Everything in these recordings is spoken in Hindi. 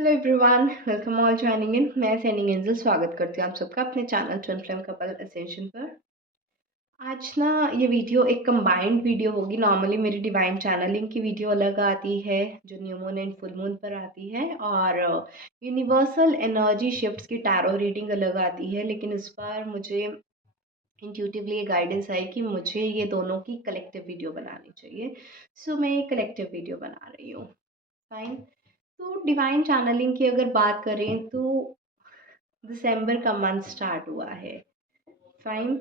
Hello everyone, welcome all joining in. मैं सेंडिंग एंजल स्वागत करती हूँ आप सबका अपने channel twin flame couple ascension पर। आज ना ये वीडियो एक कंबाइंड वीडियो होगी। नॉर्मली मेरी डिवाइन चैनलिंग की वीडियो अलग आती है जो new moon and full moon पर आती है, और यूनिवर्सल एनर्जी शिफ्ट्स की टैरो रीडिंग अलग आती है। लेकिन इस बार मुझे इंट्यूटिवली ये गाइडेंस आई कि मुझे ये दोनों की कलेक्टिव वीडियो बनानी चाहिए। सो मैं ये कलेक्टिव वीडियो बना रही हूँ। फाइन। तो डिवाइन चैनलिंग की अगर बात करें तो दिसंबर का मंथ स्टार्ट हुआ है। फाइन।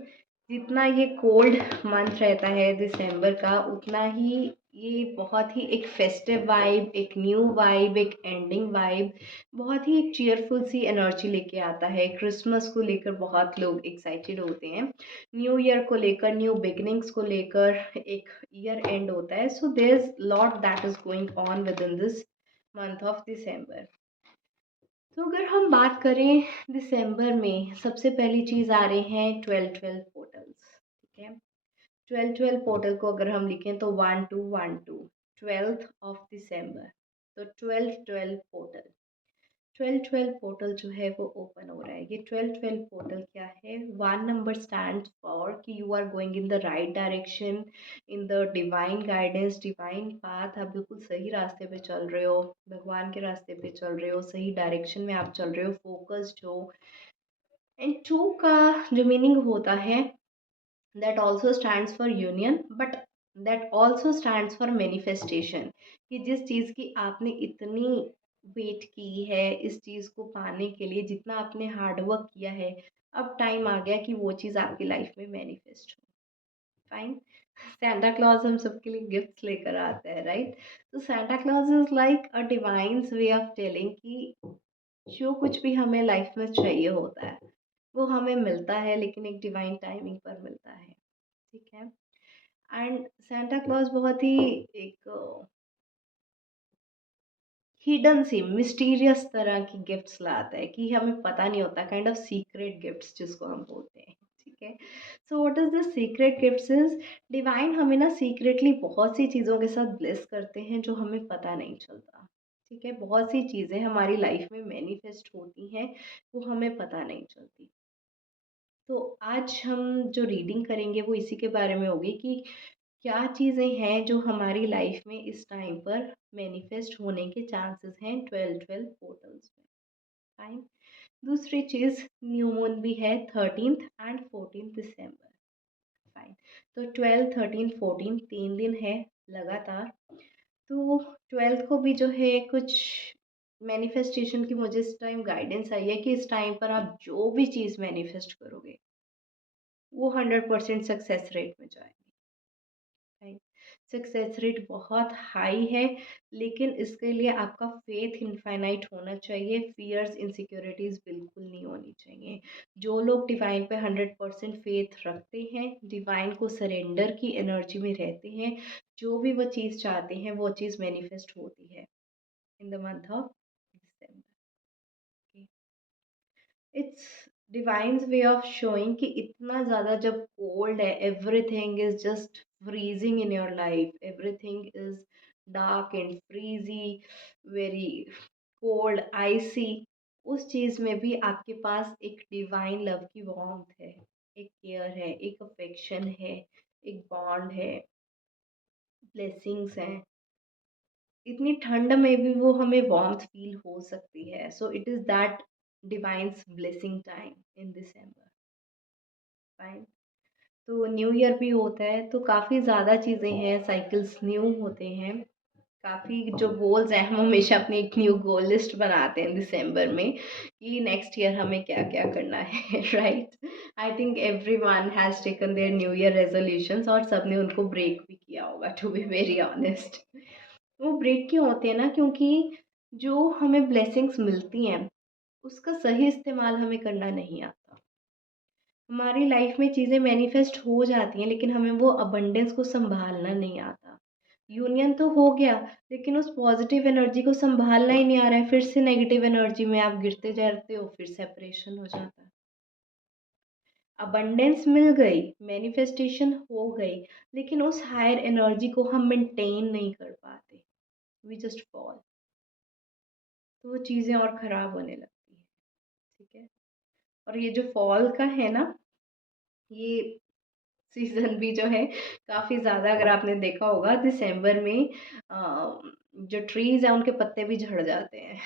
जितना ये कोल्ड मंथ रहता है दिसंबर का, उतना ही ये बहुत ही एक फेस्टिव वाइब, एक न्यू वाइब, एक एंडिंग वाइब, बहुत ही एक चीयरफुल सी एनर्जी लेके आता है। क्रिसमस को लेकर बहुत लोग एक्साइटेड होते हैं, न्यू ईयर को लेकर, न्यू बिगनिंग्स को लेकर एक ईयर एंड होता है। So there is lot that is going on with in this month of December. तो अगर हम बात करें दिसंबर में, सबसे पहली चीज़ आ रही हैं 12-12 पोर्टल्स। ठीक है। 12-12 पोर्टल को अगर हम लिखें तो 1212, 12th of December। तो 12-12 पोर्टल, 12-12 पोर्टल जो है वो ओपन हो रहा है। ये 12-12 पोर्टल क्या है? 1 नंबर स्टैंड फॉर कि you are going in the right direction, in the divine guidance, divine path. आप बिल्कुल सही रास्ते पे चल रहे हो, भगवान के रास्ते पे चल रहे हो, सही डायरेक्शन में आप चल रहे हो, फोकस्ड हो। एंड 2 का जो मीनिंग होता है, that also stands for union, but that also stands for manifestation. कि जिस चीज़ की आपने इतनी वेट की है, इस चीज़ को पाने के लिए जितना आपने हार्ड वर्क किया है, अब टाइम आ गया कि वो चीज़ आपकी लाइफ में मैनिफेस्ट हो। फाइन। सेंटा क्लॉज हम सबके लिए गिफ्ट्स लेकर आता है, राइट? तो Santa Claus is like a divine's way of telling कि जो कुछ भी हमें लाइफ में चाहिए होता है वो हमें मिलता है, लेकिन एक डिवाइन टाइमिंग पर मिलता है। ठीक है। एंड सेंटा क्लॉज बहुत ही एक हिडन सी मिस्टीरियस तरह की गिफ्ट्स लाता है कि हमें पता नहीं होता, काइंड ऑफ सीक्रेट गिफ्ट्स जिसको हम बोलते हैं। ठीक है। So what is this secret gifts is, divine हमें ना सीक्रेटली बहुत सी चीज़ों के साथ ब्लेस करते हैं जो हमें पता नहीं चलता। ठीक है। बहुत सी चीज़ें हमारी लाइफ में मैनिफेस्ट होती हैं, वो हमें पता नहीं चलती। तो आज हम जो रीडिंग करेंगे वो इसी के बारे में होगी कि क्या चीज़ें हैं जो हमारी लाइफ में इस टाइम पर मैनिफेस्ट होने के चांसेस हैं 12-12 पोर्टल्स में। फाइन। दूसरी चीज़, न्यू मून भी है 13th and 14th December. Fine. तो 12, 13, 14 3 दिन है लगातार। तो 12th को भी जो है कुछ मैनिफेस्टेशन की मुझे इस टाइम गाइडेंस आई है कि इस टाइम पर आप जो भी चीज़ मैनिफेस्ट करोगे वो 100% सक्सेस रेट में जाएगी। राइट। सक्सेस रेट बहुत हाई है, लेकिन इसके लिए आपका फेथ इनफाइनाइट होना चाहिए, फियर्स इनसिक्योरिटीज़ बिल्कुल नहीं होनी चाहिए। जो लोग डिवाइन पे 100% फेथ रखते हैं, डिवाइन को सरेंडर की एनर्जी में रहते हैं, जो भी वो चीज़ चाहते हैं वो चीज़ मैनिफेस्ट होती है in the month of December. It's divine's way of showing कि इतना ज़्यादा जब कोल्ड है, everything is just freezing in your life, everything is dark and freezy, very cold, icy. उस चीज़ में भी आपके पास एक डिवाइन लव की वार्मथ है, एक केयर है, एक अफेक्शन है, एक बॉन्ड है, ब्लेसिंग्स हैं। इतनी ठंड में भी वो हमें वार्मथ फील हो सकती है। So it is that divine's blessing time in December. Fine. तो न्यू ईयर भी होता है, तो काफ़ी ज़्यादा चीज़ें हैं, साइकिल्स न्यू होते हैं। काफ़ी जो गोल्स हैं, हम हमेशा अपनी एक न्यू गोल लिस्ट बनाते हैं दिसंबर में कि नेक्स्ट ईयर हमें क्या क्या करना है। Right. I think every one has taken their new year resolutions, और सबने उनको ब्रेक भी किया होगा, टू बी वेरी ऑनेस्ट। वो ब्रेक क्यों होते हैं ना, क्योंकि जो हमें ब्लेसिंग्स मिलती हैं उसका सही इस्तेमाल हमें करना नहीं आता। हमारी लाइफ में चीज़ें मैनिफेस्ट हो जाती हैं, लेकिन हमें वो अबंडेंस को संभालना नहीं आता। यूनियन तो हो गया, लेकिन उस पॉजिटिव एनर्जी को संभालना ही नहीं आ रहा है, फिर से नेगेटिव एनर्जी में आप गिरते जाते हो, फिर सेपरेशन हो जाता है। अबंडेंस मिल गई, मैनिफेस्टेशन हो गई, लेकिन उस हायर एनर्जी को हम मेंटेन नहीं कर पाते, वी जस्ट फॉल। तो वो चीज़ें और ख़राब होने लगती हैं, ठीक है? और ये जो फॉल का है ना, ये सीज़न भी जो है काफ़ी ज़्यादा, अगर आपने देखा होगा दिसंबर में जो ट्रीज़ हैं उनके पत्ते भी झड़ जाते हैं।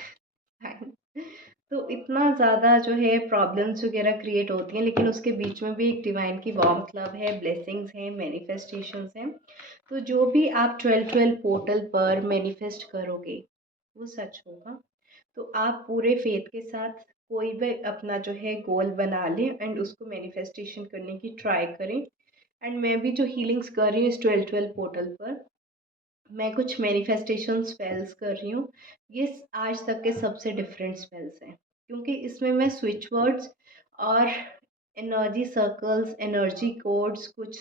तो इतना ज़्यादा जो है प्रॉब्लम्स वगैरह क्रिएट होती हैं, लेकिन उसके बीच में भी एक डिवाइन की वार्मथ लव है, ब्लेसिंग्स हैं, मैनिफेस्टेशंस हैं। तो जो भी आप 12-12 पोर्टल पर मैनिफेस्ट करोगे वो सच होगा। तो आप पूरे फेथ के साथ कोई भी अपना जो है गोल बना लें एंड उसको मैनिफेस्टेशन करने की ट्राई करें। एंड मैं भी जो हीलिंग्स कर रही हूँ इस 12-12 पोर्टल पर, मैं कुछ मैनिफेस्टेशन स्पेल्स कर रही हूँ। ये आज तक के सबसे डिफरेंट स्पेल्स हैं, क्योंकि इसमें मैं स्विच वर्ड्स और एनर्जी सर्कल्स, एनर्जी कोड्स, कुछ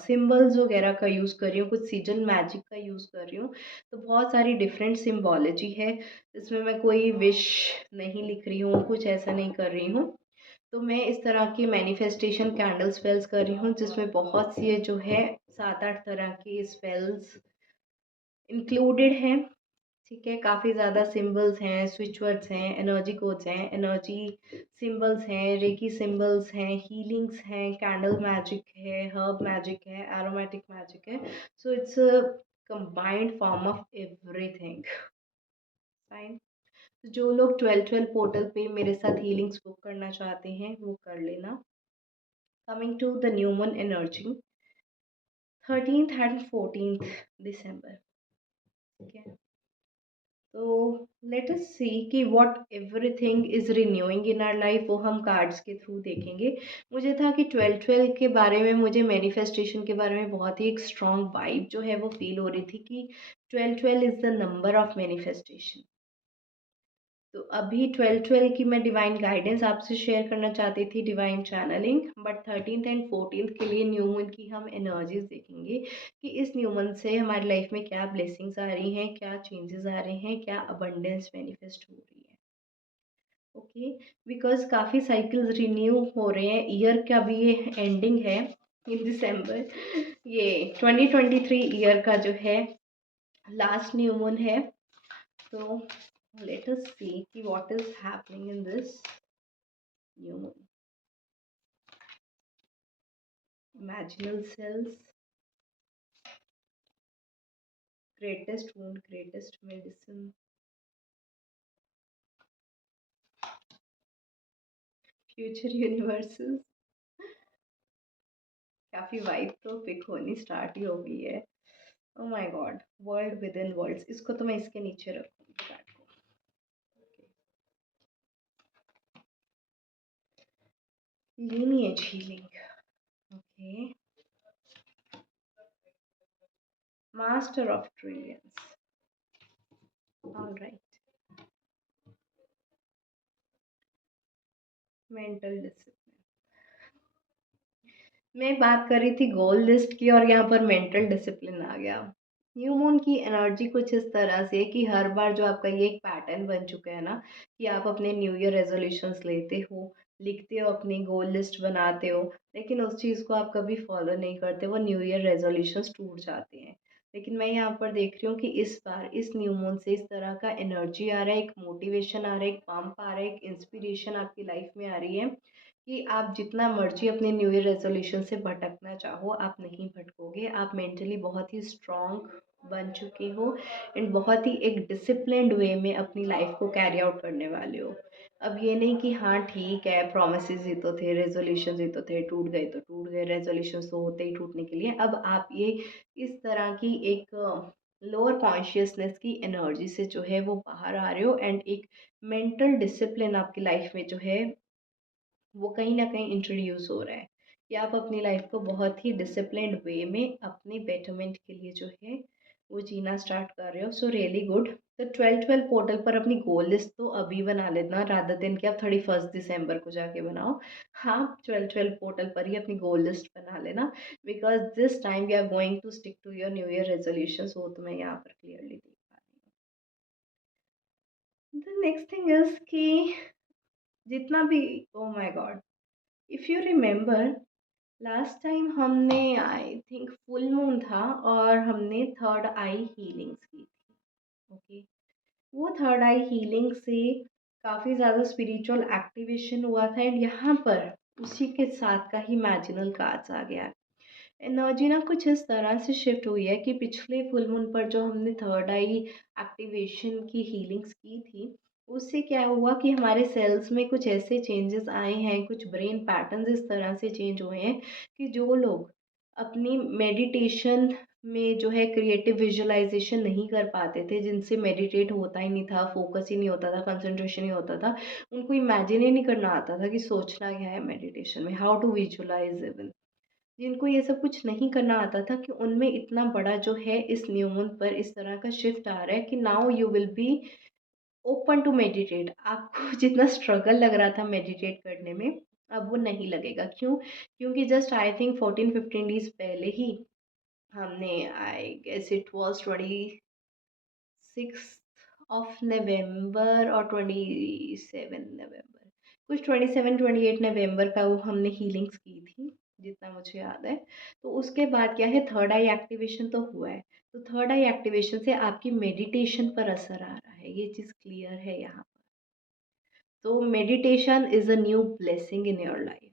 सिंबल्स वगैरह का यूज़ कर रही हूँ, कुछ सिजल मैजिक का यूज़ कर रही हूँ। तो बहुत सारी डिफरेंट सिम्बोलॉजी है। इसमें मैं कोई विश नहीं लिख रही हूँ, कुछ ऐसा नहीं कर रही हूँ। तो मैं इस तरह की मैनिफेस्टेशन कैंडल स्पेल्स कर रही हूँ, जिसमें बहुत सी जो है 7-8 तरह की स्पेल्स इंक्लूडेड हैं, ठीक है? काफ़ी ज़्यादा सिंबल्स हैं, स्विच वर्ड्स हैं, एनर्जी कोड्स हैं, एनर्जी सिंबल्स हैं, रेकी सिंबल्स हैं, हीलिंग्स हैं, कैंडल मैजिक है, हर्ब मैजिक है, एरोमेटिक मैजिक है। So it's a combined form of everything. Fine. तो जो लोग 12-12 पोर्टल पे मेरे साथ हीलिंग्स बुक करना चाहते हैं वो कर लेना। Coming to the new moon energy, 13th and 14th December, ठीक है? तो लेट अस सी कि what everything is renewing in our life, वो हम कार्ड्स के थ्रू देखेंगे। मुझे था कि 12-12 के बारे में, मुझे मैनिफेस्टेशन के बारे में बहुत ही एक स्ट्रॉन्ग वाइब जो है वो फील हो रही थी कि 12-12 is the number of manifestation. तो अभी 12-12 की मैं डिवाइन गाइडेंस आपसे शेयर करना चाहती थी, divine channelling. But 13th and 14th के लिए न्यू मून की हम एनर्जीज देखेंगे कि इस न्यू मून से हमारी लाइफ में क्या ब्लेसिंग्स आ रही हैं, क्या चेंजेस आ रहे हैं, क्या अबंडेंस मैनिफेस्ट हो रही है। ओके, बिकॉज काफ़ी साइकिल्स रिन्यू हो रहे हैं, ईयर का भी ये एंडिंग है इन दिसंबर। ये 2023 ईयर का जो है लास्ट न्यू मून है। तो let us see what is happening in this new moon. Imaginal cells, greatest wound, greatest medicine, future universes. काफी वाइब तो पिक होनी स्टार्ट ही हो गई है। Oh my God, world with in worlds, इसको तो मैं इसके नीचे रखूंगी कार्ड को। Lineage healing, okay, master of trillions, alright, mental discipline. मैं बात कर रही थी गोल लिस्ट की और यहाँ पर मेंटल डिसिप्लिन आ गया। न्यू मून की एनर्जी कुछ इस तरह से कि हर बार जो आपका ये एक पैटर्न बन चुका है ना, कि आप अपने न्यू ईयर रेजोल्यूशंस लेते हो, लिखते हो, अपनी गोल लिस्ट बनाते हो, लेकिन उस चीज़ को आप कभी फॉलो नहीं करते, वो न्यू ईयर रेजोल्यूशंस टूट जाते हैं। लेकिन मैं यहाँ पर देख रही हूँ कि इस बार इस न्यू मून से इस तरह का एनर्जी आ रहा है, एक मोटिवेशन आ रहा है, एक पंप आ रहा है, एक इंस्पिरेशन आपकी लाइफ में आ रही है कि आप जितना मर्जी अपने न्यू ईयर रेजोल्यूशन से भटकना चाहो, आप नहीं भटकोगे। आप मेंटली बहुत ही स्ट्रॉन्ग बन चुके हो एंड बहुत ही एक डिसिप्लिन्ड वे में अपनी लाइफ को कैरी आउट करने वाले हो। अब ये नहीं कि हाँ ठीक है, प्रोमिसेस ही तो थे, रेजोल्यूशन ही तो थे, टूट गए तो टूट गए, रेजोल्यूशन तो होते ही टूटने के लिए। अब आप ये इस तरह की एक लोअर कॉन्शियसनेस की एनर्जी से जो है वो बाहर आ रहे हो एंड एक मेंटल डिसिप्लिन आपकी लाइफ में जो है वो कहीं न कहीं इंट्रोड्यूस हो रहा है कि आप अपनी लाइफ को बहुत ही डिसिप्लिन्ड वे में अपने बेटरमेंट के लिए जो है वो जीना स्टार्ट कर रहे हो। So really good. तो 12-12 पोर्टल पर अपनी गोल लिस्ट तो अभी बना लेना, रादर देन कि आप 31 दिसंबर को जाके बनाओ। हाँ, 12-12 पोर्टल पर ही अपनी गोल लिस्ट बना लेना, because this time we are going to stick to your new year resolutions, वो तो मैं यहाँ पर क्लियरली देख पा रही हूँ। द नेक्स्ट थिंग इज़ कि जितना भी, oh my God! If you remember, last time हमने आई थिंक फुल मून था और हमने थर्ड आई हीलिंग्स की थी। ओके, वो थर्ड आई हीलिंग से काफ़ी ज़्यादा स्पिरिचुअल एक्टिवेशन हुआ था एंड यहाँ पर उसी के साथ का ही मैजिनल कार्ड्स आ गया। एनर्जी ना कुछ इस तरह से शिफ्ट हुई है कि पिछले फुल मून पर जो हमने थर्ड आई एक्टिवेशन की हीलिंग्स की थी, उससे क्या हुआ कि हमारे सेल्स में कुछ ऐसे चेंजेस आए हैं, कुछ ब्रेन पैटर्न्स इस तरह से चेंज हुए हैं कि जो लोग अपनी मेडिटेशन में जो है क्रिएटिव विजुअलाइजेशन नहीं कर पाते थे, जिनसे मेडिटेट होता ही नहीं था, फोकस ही नहीं होता था, कंसंट्रेशन ही होता था, उनको इमेजिन ही नहीं करना आता था कि सोचना क्या है मेडिटेशन में, हाउ टू विजुअलाइज इवन। जिनको ये सब कुछ नहीं करना आता था कि उनमें इतना बड़ा जो है इस न्यू मून पर इस तरह का शिफ्ट आ रहा है कि now you will be open to meditate. आपको जितना स्ट्रगल लग रहा था मेडिटेट करने में, अब वो नहीं लगेगा। क्यों? क्योंकि जस्ट आई थिंक 14-15 डेज पहले ही हमने, आई गेस इट वाज 26 और 27 नवंबर, कुछ 27-28 नवंबर का वो हमने हीलिंग्स की थी, जितना मुझे याद है। तो उसके बाद क्या है, थर्ड आई एक्टिवेशन तो हुआ है। तो थर्ड आई एक्टिवेशन से आपकी मेडिटेशन पर असर आ रहा है, ये चीज़ क्लियर है यहाँ पर। तो meditation is a new blessing in your life.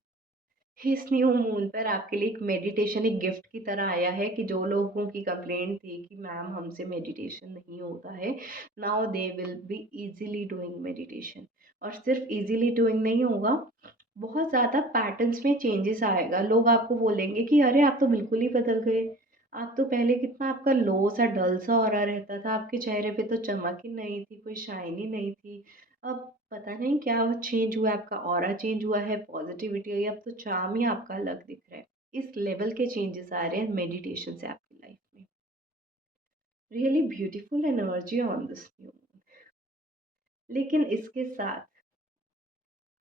इस न्यू मून पर आपके लिए एक मेडिटेशन एक गिफ्ट की तरह आया है कि जो लोगों की कंप्लेंट थी कि मैम हमसे मेडिटेशन नहीं होता है, now they will be easily doing meditation. और सिर्फ इजीली डूइंग नहीं होगा, बहुत ज़्यादा पैटर्न्स में चेंजेस आएगा। लोग आपको बोलेंगे कि अरे आप तो बिल्कुल ही बदल गए, आप तो पहले कितना आपका लो सा डल सा ऑरा रहता था, आपके चेहरे पे तो चमक ही नहीं थी, कोई शाइन ही नहीं थी। अब पता नहीं क्या चेंज हुआ है, आपका ऑरा चेंज हुआ है, पॉजिटिविटी आई, अब तो चार्म ही आपका अलग दिख रहा है। इस लेवल के चेंजेस आ रहे हैं मेडिटेशन से आपकी लाइफ में। Really beautiful energy on this new. लेकिन इसके साथ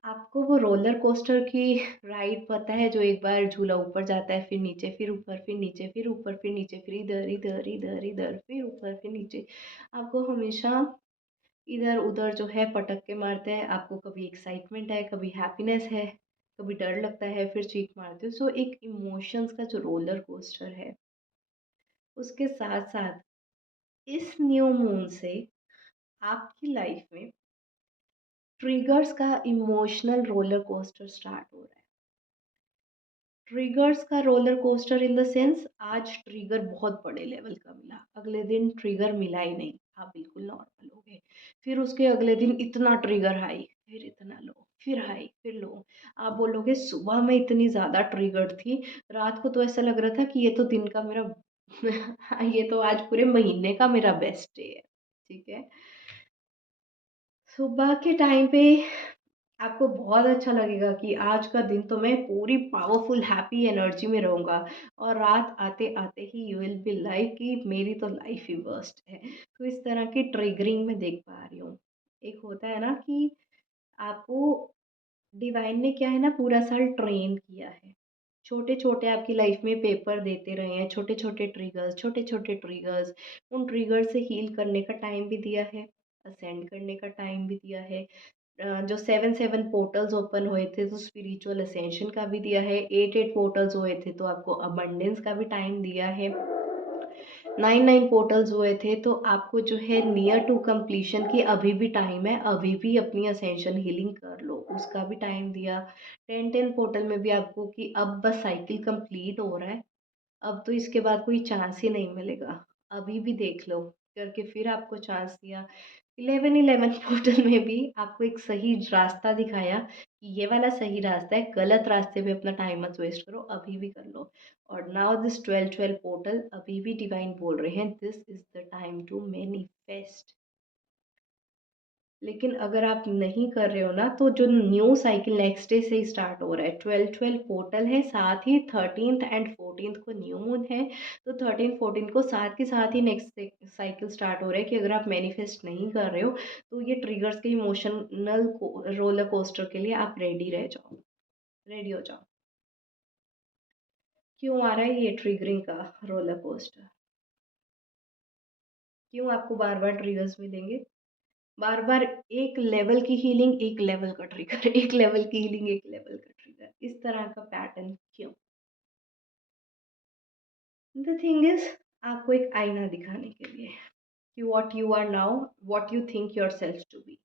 आपको वो रोलर कोस्टर की राइड पता है, जो एक बार झूला ऊपर जाता है, फिर नीचे, फिर ऊपर, फिर नीचे, फिर ऊपर, फिर नीचे, फिर इधर इधर इधर इधर, फिर ऊपर, फिर नीचे। आपको हमेशा इधर उधर जो है पटक के मारते हैं। आपको कभी एक्साइटमेंट है, कभी हैप्पीनेस है, कभी डर लगता है, फिर चीख मारते हो। सो एक इमोशंस का जो रोलर कोस्टर है, उसके साथ साथ इस न्यू मून से आपकी लाइफ में ट्रिगर्स का इमोशनल रोलर कोस्टर स्टार्ट हो रहा है। ट्रिगर्स का roller coaster in the sense, आज ट्रिगर बहुत बड़े लेवल का मिला, अगले दिन ट्रिगर मिला ही नहीं, आप बिल्कुल नॉर्मल हो गए। फिर उसके अगले दिन इतना ट्रिगर हाई, फिर इतना लो, फिर हाई, फिर लो। आप बोलोगे सुबह में इतनी ज़्यादा ट्रिगर्ड थी, रात को तो ऐसा लग रहा था कि ये तो दिन का मेरा ये तो आज पूरे महीने का मेरा बेस्ट डे है। ठीक है। सुबह के टाइम पे आपको बहुत अच्छा लगेगा कि आज का दिन तो मैं पूरी पावरफुल हैप्पी एनर्जी में रहूँगा, और रात आते आते ही यू विल बी लाइक कि मेरी तो लाइफ ही वर्स्ट है। तो इस तरह की ट्रिगरिंग मैं देख पा रही हूँ। एक होता है ना कि आपको डिवाइन ने क्या है ना पूरा साल ट्रेन किया है, छोटे छोटे आपकी लाइफ में पेपर देते रहे हैं, छोटे छोटे ट्रिगर्स, छोटे छोटे ट्रिगर्स। उन ट्रिगर से हील करने का टाइम भी दिया है, असेंड करने का टाइम भी दिया है। जो 7-7 पोर्टल्स ओपन हुए थे तो स्पिरिचुअल असेंशन का भी दिया है, 8-8 पोर्टल्स हुए थे तो आपको अबंडेंस का भी टाइम दिया है, 9-9 पोर्टल्स हुए थे तो आपको जो है नियर टू कंप्लीशन की अभी भी टाइम है, अभी भी अपनी असेंशन हीलिंग कर लो, उसका भी टाइम दिया। 10-10 पोर्टल में भी आपको कि अब बस साइकिल कंप्लीट हो रहा है, अब तो इसके बाद कोई चांस ही नहीं मिलेगा, अभी भी देख लो करके फिर आपको चांस दिया। 11-11 पोर्टल में भी आपको एक सही रास्ता दिखाया कि ये वाला सही रास्ता है, गलत रास्ते पे अपना टाइम मत वेस्ट करो, अभी भी कर लो। और नाउ दिस 12-12 पोर्टल अभी भी डिवाइन बोल रहे हैं this is the time to manifest. लेकिन अगर आप नहीं कर रहे हो ना, तो जो न्यू साइकिल नेक्स्ट डे से ही स्टार्ट हो रहा है, 12-12 पोर्टल है, साथ ही 13th एंड 14th को न्यू मून है। तो 13-14 को साथ के साथ ही नेक्स्ट साइकिल स्टार्ट हो रहा है कि अगर आप मैनिफेस्ट नहीं कर रहे हो, तो ये ट्रिगर्स के इमोशनल रोलर कोस्टर के लिए आप रेडी रह जाओ, रेडी हो जाओ। क्यों आ रहा है ये ट्रिगरिंग का रोलर कोस्टर? क्यों आपको बार बार ट्रिगर्स मिलेंगे? बार बार एक लेवल की हीलिंग, एक लेवल का ट्रिगर, एक लेवल की हीलिंग, एक लेवल का ट्रिगर, इस तरह का पैटर्न क्यों? द थिंग इज, आपको एक आईना दिखाने के लिए। कि what you are now, what you think yourself to be.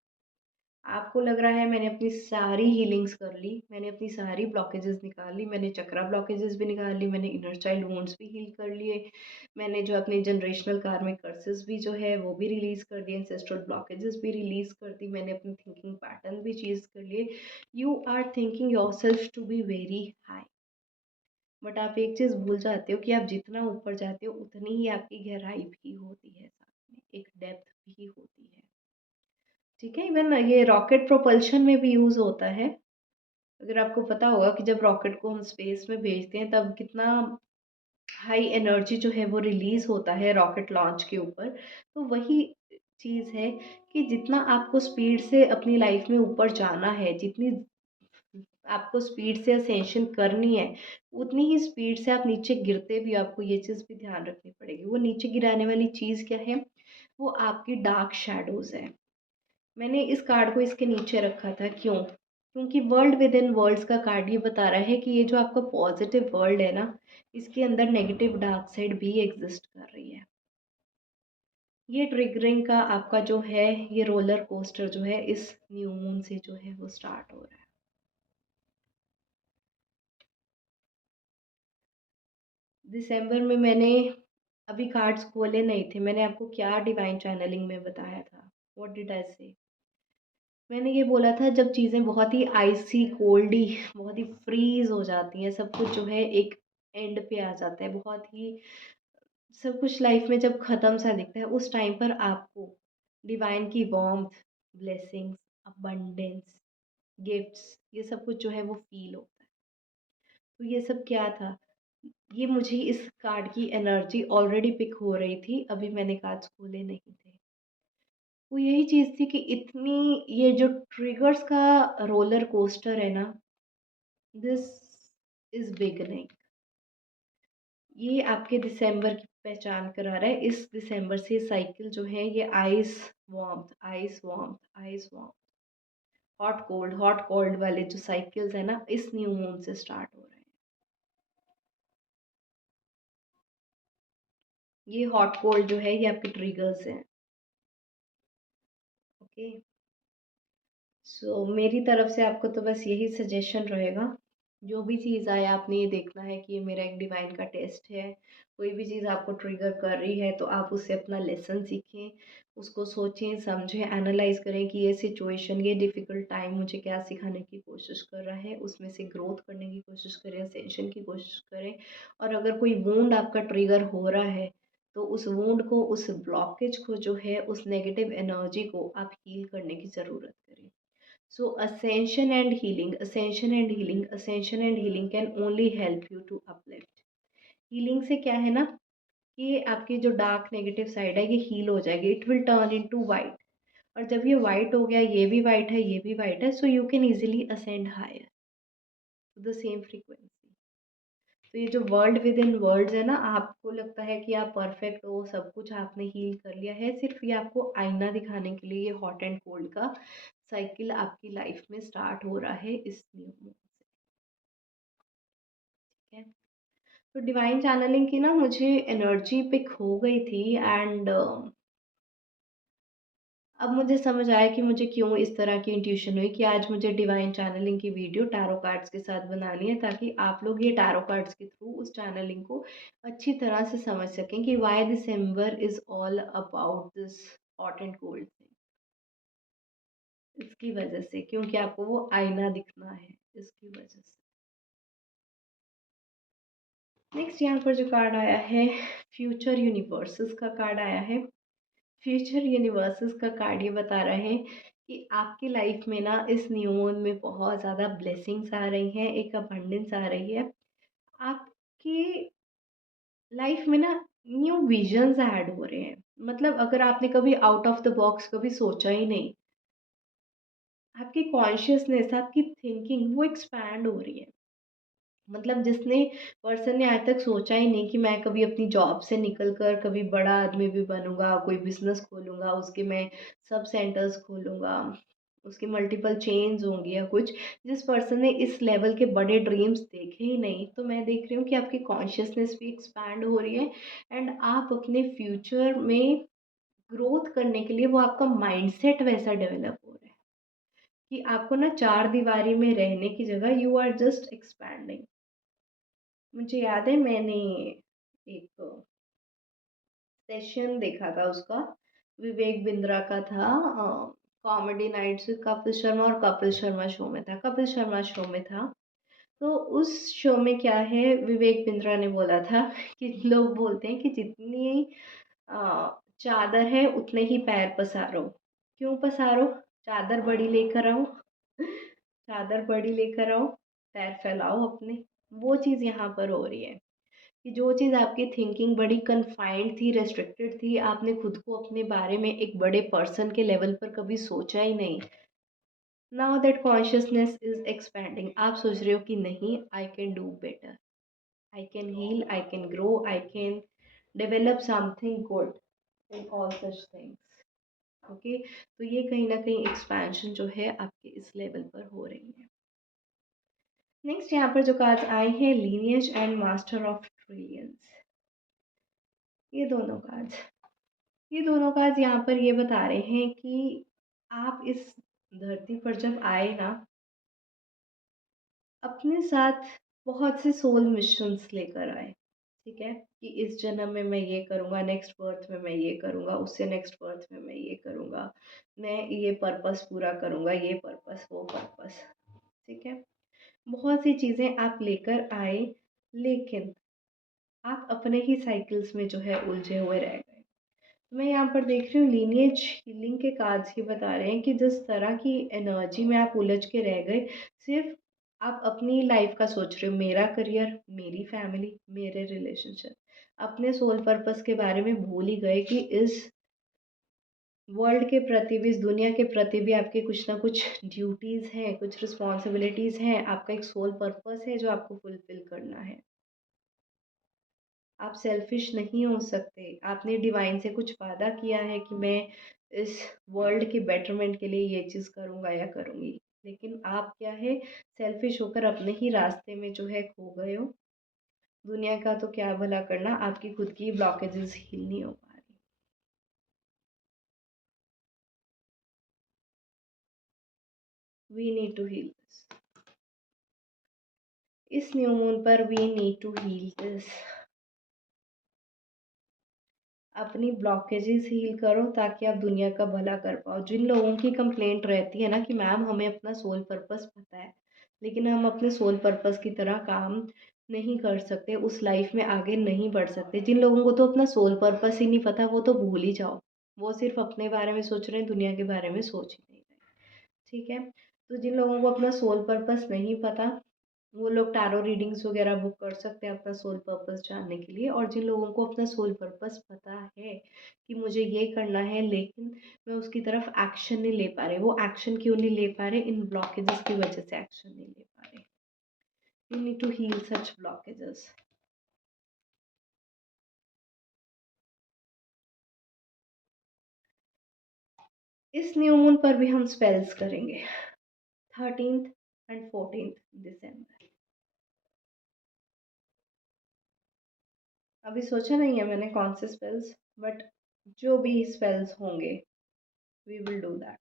आपको लग रहा है मैंने अपनी सारी हीलिंग्स कर ली, मैंने अपनी सारी ब्लॉकेजेस निकाल ली, मैंने चक्रा ब्लॉकेजेस भी निकाल ली, मैंने इनर चाइल्ड वुंड्स भी हील कर लिए, मैंने जो अपने जनरेशनल कार्मिक कर्सेस भी जो है वो भी रिलीज कर दिए, एंसेस्ट्रल ब्लॉकेजेस भी रिलीज कर दी, मैंने अपनी थिंकिंग पैटर्न भी चेंज कर लिए। You are thinking your self to be very high. But आप एक चीज़ भूल जाते हो कि आप जितना ऊपर जाते हो उतनी ही आपकी गहराई भी होती है, साथ में एक डेप्थ भी होती है। ठीक है, इवन ये रॉकेट प्रोपल्शन में भी यूज़ होता है। अगर आपको पता होगा कि जब रॉकेट को हम स्पेस में भेजते हैं तब कितना हाई एनर्जी जो है वो रिलीज़ होता है रॉकेट लॉन्च के ऊपर। तो वही चीज़ है कि जितना आपको स्पीड से अपनी लाइफ में ऊपर जाना है, जितनी आपको स्पीड से असेंशन करनी है, उतनी ही स्पीड से आप नीचे गिरते भी हो। आपको ये चीज़ भी ध्यान रखनी पड़ेगी। वो नीचे गिराने वाली चीज़ क्या है? वो आपकी डार्क शैडोज़ है। मैंने इस कार्ड को इसके नीचे रखा था, क्यों? क्योंकि वर्ल्ड विद इन वर्ल्ड्स का कार्ड ये बता रहा है कि ये जो आपका पॉजिटिव वर्ल्ड है ना, इसके अंदर नेगेटिव डार्क साइड भी एग्जिस्ट कर रही है। ये ट्रिगरिंग का आपका जो है, ये रोलर कोस्टर जो है इस न्यू मून से जो है वो स्टार्ट हो रहा है। दिसंबर में मैंने अभी कार्ड्स खोले नहीं थे। मैंने आपको क्या डिवाइन चैनलिंग में बताया था? व्हाट डिड आई से? मैंने ये बोला था जब चीज़ें बहुत ही आइसी कोल्डी, बहुत ही फ्रीज हो जाती हैं, सब कुछ जो है एक एंड पे आ जाता है, बहुत ही सब कुछ लाइफ में जब ख़त्म सा दिखता है, उस टाइम पर आपको डिवाइन की वार्मथ, ब्लेसिंग्स, अबंडेंस, गिफ्ट्स, ये सब कुछ जो है वो फील होता है। तो ये सब क्या था? ये मुझे इस कार्ड की एनर्जी ऑलरेडी पिक हो रही थी, अभी मैंने कार्ड्स खोले नहीं थे। वो यही चीज़ थी कि इतनी, ये जो ट्रिगर्स का रोलर कोस्टर है ना, दिस इज बिगनिंग। ये आपके दिसंबर की पहचान करा रहा है। इस दिसंबर से साइकिल जो है ये ice warmth, ice warmth, ice warmth, hot cold वाले जो साइकिल्स है ना, इस न्यू मून से स्टार्ट हो रहे हैं। ये हॉट कोल्ड जो है ये आपके ट्रिगर्स हैं। ओके, मेरी तरफ से आपको तो बस यही सजेशन रहेगा, जो भी चीज़ आए आपने ये देखना है कि ये मेरा एक डिवाइन का टेस्ट है। कोई भी चीज़ आपको ट्रिगर कर रही है तो आप उससे अपना लेसन सीखें, उसको सोचें, समझें, एनालाइज करें कि ये सिचुएशन, ये डिफ़िकल्ट टाइम मुझे क्या सिखाने की कोशिश कर रहा है, उसमें से ग्रोथ करने की कोशिश करें, असेंशन की कोशिश करें। और अगर कोई वुंड आपका ट्रिगर हो रहा है तो उस वुंड को, उस ब्लॉकेज को जो है, उस नेगेटिव एनर्जी को आप हील करने की ज़रूरत करें। So ascension and healing, ascension and healing, ascension and healing can only help you to uplift. Healing से क्या है ना, कि आपकी जो डार्क नेगेटिव साइड है ये हील हो जाएगी, it will turn into white. और जब ये वाइट हो गया, ये भी वाइट है, ये भी वाइट है, so you can easily ascend higher to the same frequency. तो ये जो वर्ल्ड विद इन वर्ल्ड्स है ना, आपको लगता है कि आप परफेक्ट हो, सब कुछ आपने हील कर लिया है, सिर्फ ये आपको आईना दिखाने के लिए ये हॉट एंड कोल्ड का साइकिल आपकी लाइफ में स्टार्ट हो रहा है इस न्यू मून से। ठीक है, तो डिवाइन चैनलिंग की ना मुझे एनर्जी पिक हो गई थी, एंड अब मुझे समझ आया कि मुझे क्यों इस तरह की इंट्यूशन हुई कि आज मुझे डिवाइन चैनलिंग की वीडियो टैरो कार्ड्स के साथ बनानी है, ताकि आप लोग ये टैरो कार्ड्स के थ्रू उस चैनलिंग को अच्छी तरह से समझ सकें कि why December is all about this hot and cold thing. इसकी वजह से, क्योंकि आपको वो आईना दिखना है, इसकी वजह से। नेक्स्ट यहाँ पर जो कार्ड आया है, फ्यूचर यूनिवर्सेस का कार्ड आया है। फ्यूचर यूनिवर्सेस का कार्ड ये बता रहा है कि आपकी लाइफ में ना इस न्यू मून में बहुत ज़्यादा ब्लेसिंग्स आ रही हैं, एक अबंडेंस आ रही है। आपकी लाइफ में ना न्यू विजन्स ऐड हो रहे हैं। मतलब अगर आपने कभी आउट ऑफ द बॉक्स कभी सोचा ही नहीं, आपकी कॉन्शियसनेस, आपकी थिंकिंग वो एक्सपैंड हो रही है। मतलब जिसने पर्सन ने आज तक सोचा ही नहीं कि मैं कभी अपनी जॉब से निकल कर कभी बड़ा आदमी भी बनूंगा, कोई बिजनेस खोलूंगा, उसके मैं सब सेंटर्स खोलूंगा, उसकी मल्टीपल चेन्स होंगी या कुछ, जिस पर्सन ने इस लेवल के बड़े ड्रीम्स देखे ही नहीं, तो मैं देख रही हूँ कि आपकी कॉन्शियसनेस भी एक्सपैंड हो रही है, एंड आप अपने फ्यूचर में ग्रोथ करने के लिए वो आपका माइंडसेट वैसा डेवलप हो रहा है कि आपको ना चार दीवारी में रहने की जगह यू आर जस्ट एक्सपैंडिंग। मुझे याद है मैंने एक सेशन देखा था उसका, विवेक बिंद्रा का था, comedy nights with Kapil Sharma, और कपिल शर्मा शो में था, कपिल शर्मा शो में था। तो उस शो में क्या है, विवेक बिंद्रा ने बोला था कि लोग बोलते हैं कि जितनी चादर है उतने ही पैर पसारो। क्यों पसारो? चादर बड़ी लेकर आओ, चादर बड़ी लेकर आओ, पैर फैलाओ अपने। वो चीज़ यहाँ पर हो रही है कि जो चीज़ आपकी थिंकिंग बड़ी कन्फाइंड थी, रेस्ट्रिक्टेड थी, आपने खुद को अपने बारे में एक बड़े पर्सन के लेवल पर कभी सोचा ही नहीं। Now that consciousness is expanding, आप सोच रहे हो कि नहीं, I can do better, I can heal, I can grow, I can develop something good in all such things. Okay, तो ये कहीं ना कहीं एक्सपेंशन जो है आपके इस लेवल पर हो रही है। नेक्स्ट यहाँ पर जो कार्ड्स आए हैं, lineage and master of trillions. ये दोनों कार्ड्स ये दोनों कार्ड्स यहाँ पर ये बता रहे हैं कि आप इस धरती पर जब आए ना, अपने साथ बहुत से सोल मिशंस लेकर आए। ठीक है, कि इस जन्म में मैं ये करूँगा, नेक्स्ट बर्थ में मैं ये करूँगा, उससे नेक्स्ट बर्थ में मैं ये करूँगा, मैं ये पर्पस पूरा करूँगा, ये पर्पस, वो पर्पस। ठीक है, बहुत सी चीज़ें आप लेकर आए, लेकिन आप अपने ही साइकिल्स में जो है उलझे हुए रह गए। तो मैं यहाँ पर देख रही हूँ, लीनिएज हीलिंग के कार्ड्स ही बता रहे हैं कि जिस तरह की एनर्जी में आप उलझ के रह गए, सिर्फ आप अपनी लाइफ का सोच रहे हो, मेरा करियर, मेरी फैमिली, मेरे रिलेशनशिप, अपने सोल पर्पस के बारे में भूल ही गए कि इस वर्ल्ड के प्रति भी, इस दुनिया के प्रति भी आपके कुछ ना कुछ ड्यूटीज़ हैं, कुछ रिस्पॉन्सिबिलिटीज़ हैं, आपका एक सोल पर्पस है जो आपको फुलफिल करना है। आप सेल्फिश नहीं हो सकते। आपने डिवाइन से कुछ वादा किया है कि मैं इस वर्ल्ड के बेटरमेंट के लिए ये चीज़ करूँगा या करूँगी, लेकिन आप क्या है, सेल्फिश होकर अपने ही रास्ते में जो है खो गए हो। दुनिया का तो क्या भला करना, आपकी खुद की ब्लॉकेजेस हील नहीं हो पा रही। We need to heal this. इस न्यू मून पर we need to heal this. अपनी ब्लॉकेजेस हील करो ताकि आप दुनिया का भला कर पाओ। जिन लोगों की कंप्लेंट रहती है ना कि मैम हमें अपना सोल पर्पस पता है, लेकिन हम अपने सोल पर्पस की तरह काम नहीं कर सकते, उस लाइफ में आगे नहीं बढ़ सकते। जिन लोगों को तो अपना सोल पर्पस ही नहीं पता, वो तो भूल ही जाओ। वो सिर्फ अपने बारे में सोच रहे हैं, दुनिया के बारे में सोच ही नहीं रहे। ठीक है, तो जिन लोगों को अपना सोल पर्पस नहीं पता, वो लोग टैरो रीडिंग्स वगैरह बुक कर सकते हैं अपना सोल पर्पस जानने के लिए। और जिन लोगों को अपना सोल पर्पस पता है कि मुझे ये करना है, लेकिन मैं उसकी तरफ एक्शन नहीं ले पा रहे, वो एक्शन क्यों नहीं ले पा रहे? इन ब्लॉकेजेस की वजह से एक्शन नहीं ले पा रहे। You need to heal such blockages. इस न्यू मून पर भी हम स्पेल्स करेंगे, 13th एंड 14th दिसंबर। अभी सोचा नहीं है मैंने कौन से स्पेल्स, बट जो भी स्पेल्स होंगे वी विल डू दैट।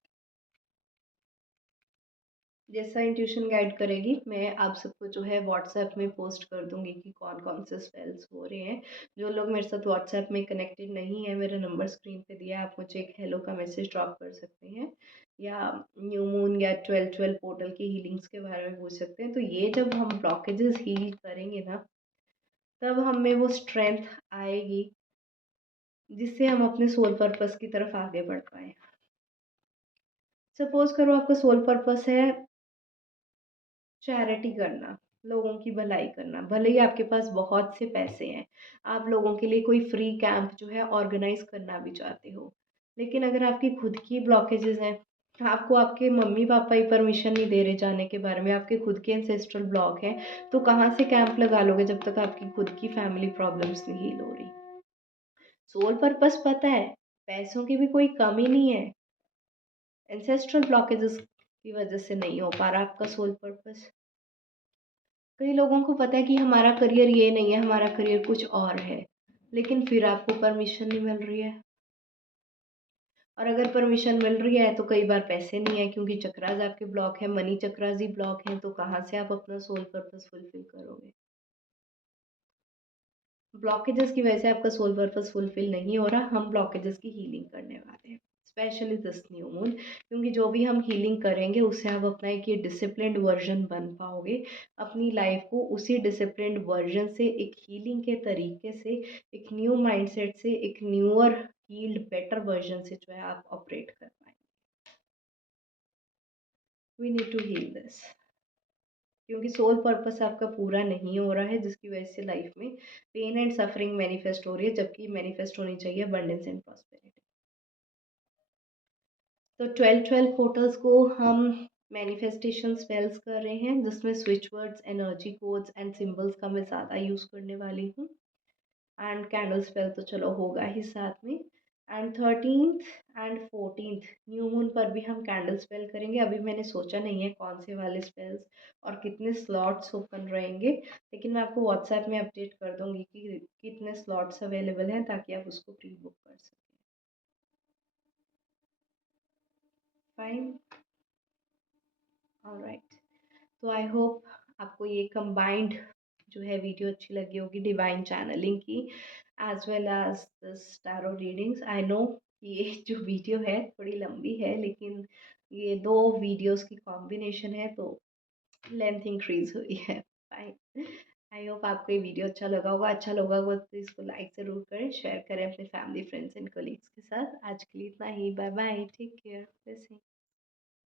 जैसा इंट्यूशन गाइड करेगी, मैं आप सबको जो है व्हाट्सएप में पोस्ट कर दूंगी कि कौन कौन से स्पेल्स हो रहे हैं। जो लोग मेरे साथ व्हाट्सएप में कनेक्टेड नहीं है, मेरा नंबर स्क्रीन पे दिया है, आप मुझे एक हेलो का मैसेज ड्रॉप कर सकते हैं, या न्यू मून या 12-12 पोर्टल की हीलिंग्स के बारे में पूछ सकते हैं। तो ये जब हम ब्लॉकेजेस हील करेंगे ना, तब हमें वो स्ट्रेंथ आएगी जिससे हम अपने सोल पर्पस की तरफ आगे बढ़ पाए। सपोज करो आपका सोल पर्पस है चैरिटी करना, लोगों की भलाई करना, भले ही आपके पास बहुत से पैसे हैं, आप लोगों के लिए कोई फ्री कैंप जो है ऑर्गेनाइज करना भी चाहते हो, लेकिन अगर आपकी खुद की ब्लॉकेजेस हैं, आपको आपके मम्मी पापा ही परमिशन नहीं दे रहे जाने के बारे में, आपके खुद के एंसेस्ट्रल ब्लॉक है, तो कहाँ से कैंप लगा लोगे जब तक आपकी खुद की फैमिली प्रॉब्लम्स नहीं हील हो रही? सोल पर्पस पता है, पैसों की भी कोई कमी नहीं है, एंसेस्ट्रल ब्लॉकेजेस की वजह से नहीं हो पा रहा आपका सोल पर्पस। कई लोगों को पता है कि हमारा करियर ये नहीं है, हमारा करियर कुछ और है, लेकिन फिर आपको परमिशन नहीं मिल रही है। और अगर परमिशन मिल रही है तो कई बार पैसे नहीं है, क्योंकि चक्रास आपके ब्लॉक है, मनी चक्रास ही ब्लॉक हैं, तो कहाँ से आप अपना सोल पर्पस फुलफिल करोगे। ब्लॉकेजेस की वजह से आपका सोल पर्पस फुलफिल नहीं हो रहा, हम ब्लॉकेजेस की हीलिंग करने वाले हैं, स्पेशली दिस न्यू मून, क्योंकि जो भी हम हीलिंग करेंगे उससे आप अपना एक ये डिसिप्लिन्ड वर्जन बन पाओगे, अपनी लाइफ को उसी डिसिप्लिन्ड वर्जन से, एक हीलिंग के तरीके से, एक न्यू माइंडसेट से, एक न्यूअर हील्ड बेटर वर्जन से जो है आप ऑपरेट कर पाएंगे। We need to heal this, क्योंकि सोल पर्पस आपका पूरा नहीं हो रहा है, जिसकी वजह से लाइफ में पेन एंड सफरिंग मैनिफेस्ट हो रही है, जबकि मैनिफेस्ट होनी चाहिए अबंडेंस एंड प्रॉस्पेरिटी। तो 12 पोर्टल्स को हम मैनिफेस्टेशन स्पेल्स कर रहे हैं, जिसमें switch words, energy codes and symbols का मैं ज़्यादा यूज़ करने वाली हूँ, एंड कैंडल स्पेल तो चलो होगा ही साथ में। And 13th and 14th new moon पर भी हम कैंडल स्पेल करेंगे। अभी मैंने सोचा नहीं है कौन से वाले स्पेल्स और कितने स्लॉट्स ओपन रहेंगे, लेकिन मैं आपको व्हाट्सएप में अपडेट कर दूंगी कि कितने स्लॉट्स अवेलेबल हैं, ताकि आप उसको प्री बुक कर सकें। Fine, alright. तो आई होप आपको ये कंबाइंड जो है वीडियो अच्छी लगी होगी, डिवाइन चैनलिंग की as well as this tarot readings. I know ये जो वीडियो है थोड़ी लंबी है, लेकिन ये दो वीडियोस की कॉम्बिनेशन है तो लेंथ इंक्रीज हुई है। फाइन, आई होप आपको ये वीडियो अच्छा लगा होगा। अच्छा लगा होगा तो इसको लाइक ज़रूर करें, शेयर करें अपने फैमिली फ्रेंड्स एंड कोलीग्स के साथ। आज के लिए इतना ही, बाय बाय, टेक केयर।